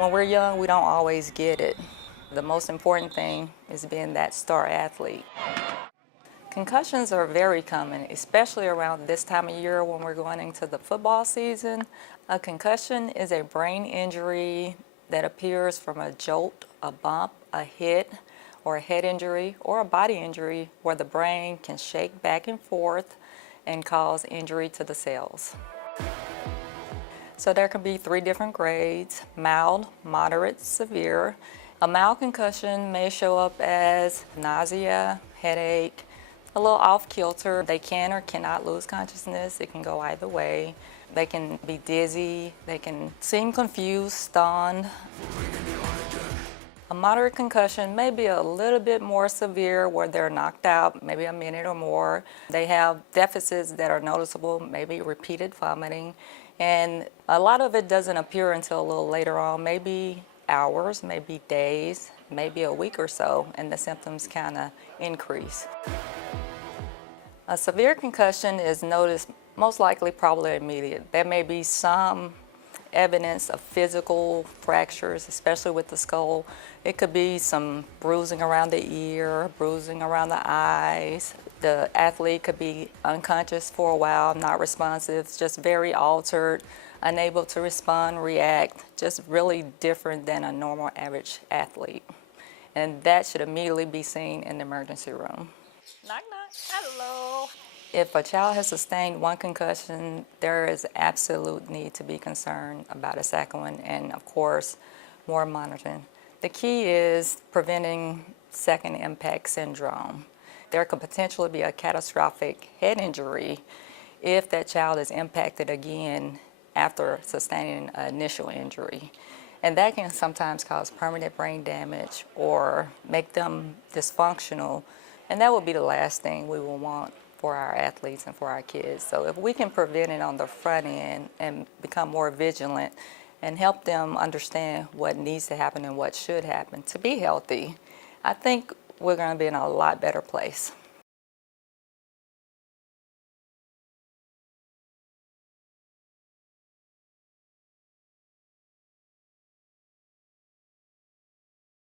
When we're young, we don't always get it. The most important thing is being that star athlete. Concussions are very common, especially around this time of year when we're going into the football season. A concussion is a brain injury that appears from a jolt, a bump, a hit, or a head injury, or a body injury where the brain can shake back and forth and cause injury to the cells. So there can be 3 different grades: mild, moderate, severe. A mild concussion may show up as nausea, headache, a little off kilter. They can or cannot lose consciousness. It can go either way. They can be dizzy. They can seem confused, stunned. A moderate concussion may be a little bit more severe where they're knocked out, maybe a minute or more. They have deficits that are noticeable, maybe repeated vomiting. And a lot of it doesn't appear until a little later on, maybe hours, maybe days, maybe a week or so, and the symptoms kind of increase. A severe concussion is noticed most likely probably immediate. There may be some evidence of physical fractures, especially with the skull. It could be some bruising around the ear, bruising around the eyes. The athlete could be unconscious for a while, not responsive, just very altered, unable to respond, react, just really different than a normal average athlete. And that should immediately be seen in the emergency room. Knock, knock. Hello. If a child has sustained one concussion, there is absolute need to be concerned about a second one and, of course, more monitoring. The key is preventing second impact syndrome. There could potentially be a catastrophic head injury if that child is impacted again after sustaining an initial injury. And that can sometimes cause permanent brain damage or make them dysfunctional. And that would be the last thing we will want for our athletes and for our kids. So if we can prevent it on the front end and become more vigilant and help them understand what needs to happen and what should happen to be healthy, I think we're going to be in a lot better place.